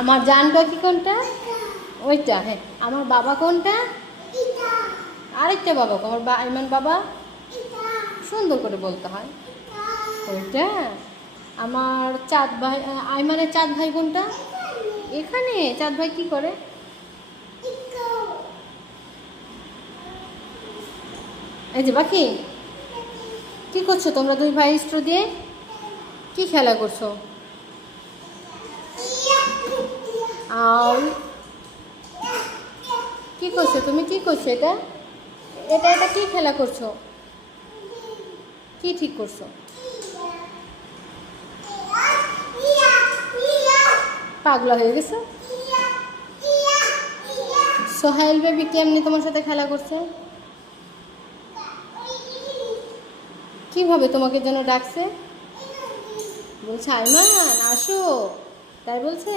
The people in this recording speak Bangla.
আমার জান পাখি কোনটা? ওইটা। হ্যাঁ, আমার বাবা কোনটা? আরেকটা বাবা, আমার আইমান বাবা। সুন্দর করে বলতে হয়। ওইটা। আমার চাঁদ ভাই, আইমানের চাঁদ ভাই কোনটা? এখানে। চাঁদ ভাই কি করে? এই যে পাখি, কি করছো তোমরা দুই ভাই স্ট্রো দিয়ে? কি খেলা করছো? আউ, কি করছো তুমি? কি করছো এটা? এটা এটা কি খেলা করছো? কি ঠিক করছো? পাগলা হয়ে গেছো? সোহাইল বেবি কেমনি তোমার সাথে খেলা করছে? কিভাবে তোমাকে যেন ডাকছে? বলছে আইমান আসো, তাই বলছে।